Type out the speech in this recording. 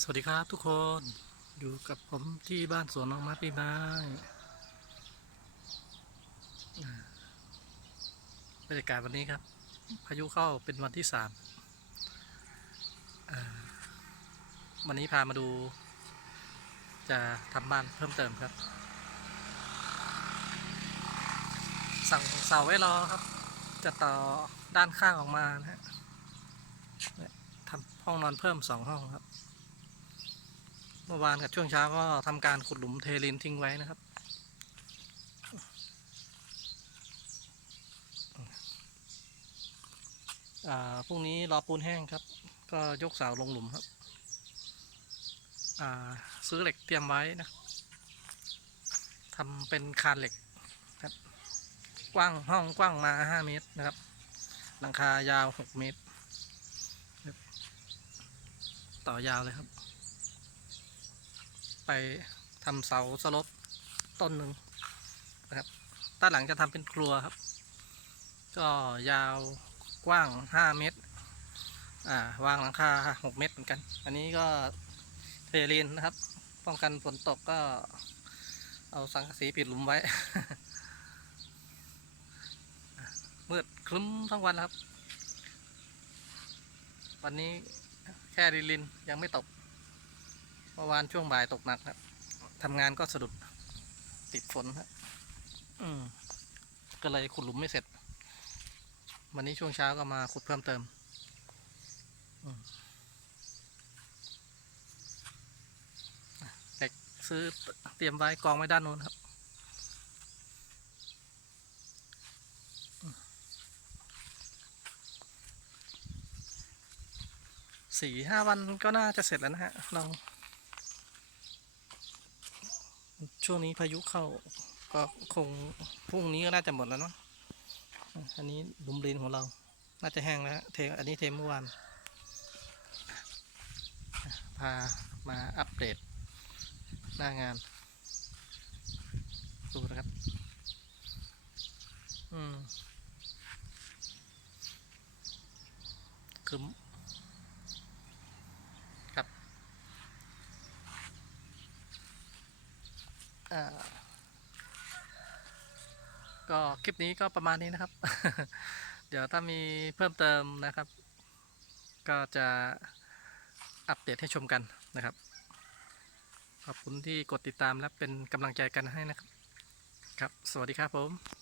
สวัสดีครับทุกคนอยู่กับผมที่บ้านสวนน้องไม้ปีไม้บรรยากาศวันนี้ครับ พายุเข้าเป็นวันที่สามวันนี้พามาดู จะทำบ้านเพิ่มเติมครับ สั่งเสาไว้รอครับ จะต่อด้านข้างออกมานะฮะทำห้องนอนเพิ่มสองห้องครับ มื่อวานกับช่วงเช้าก็ทำการขุดหลุมเทลินทิ้งไว้นะครับ อ่าพรุ่งนี้รอปูนแห้งครับ ก็ยกเสาลงหลุมครับ อ่าซื้อเหล็กเตรียมไว้นะทำเป็นคานเหล็กครับ กว้างห้องกว้างมาห้าเมตรนะครับ หลังคายาวหกเมตร ต่อยาวเลยครับ ไปทำเสาสลบต้นหนึ่งนะครับด้านหลังจะทำเป็นครัวครับ ก็ยาวกว้างห้าเมตร อ่าวางหลังคาหกเมตรเหมือนกัน อันนี้ก็เทลีนนะครับ ป้องกันฝนตกก็เอาสังกะสีปิดหลุมไว้ มืดครึ้มทั้งวันครับ วันนี้แค่ดินลินยังไม่ตก เมื่อวานช่วงบ่ายตกหนักครับทำงานก็สะดุดติดฝนครับอืมก็เลยขุดหลุมไม่เสร็จ วันนี้ช่วงเช้าก็มาขุดเพิ่มเติมอืมอะเหล็กซื้อเตรียมไว้กองไว้ด้านโน้นครับสี่ห้าวันก็น่าจะเสร็จแล้วนะฮะเรา ช่วงนี้พายุเข้าก็คงพรุ่งนี้ก็น่าจะหมดแล้วเนาะอันนี้ลุมดินของเรา น่าจะแห้งแล้วเทอันนี้เทเมื่อวานพามาอัปเดตหน้างาน ดูนะครับ อืมคือครับ อ่า ก็คลิปนี้ก็ประมาณนี้นะครับ เดี๋ยวถ้ามีเพิ่มเติมนะครับ ก็จะอัปเดตให้ชมกันนะครับ ขอบคุณที่กดติดตามและเป็นกำลังใจกันให้นะครับ ครับ สวัสดีครับผม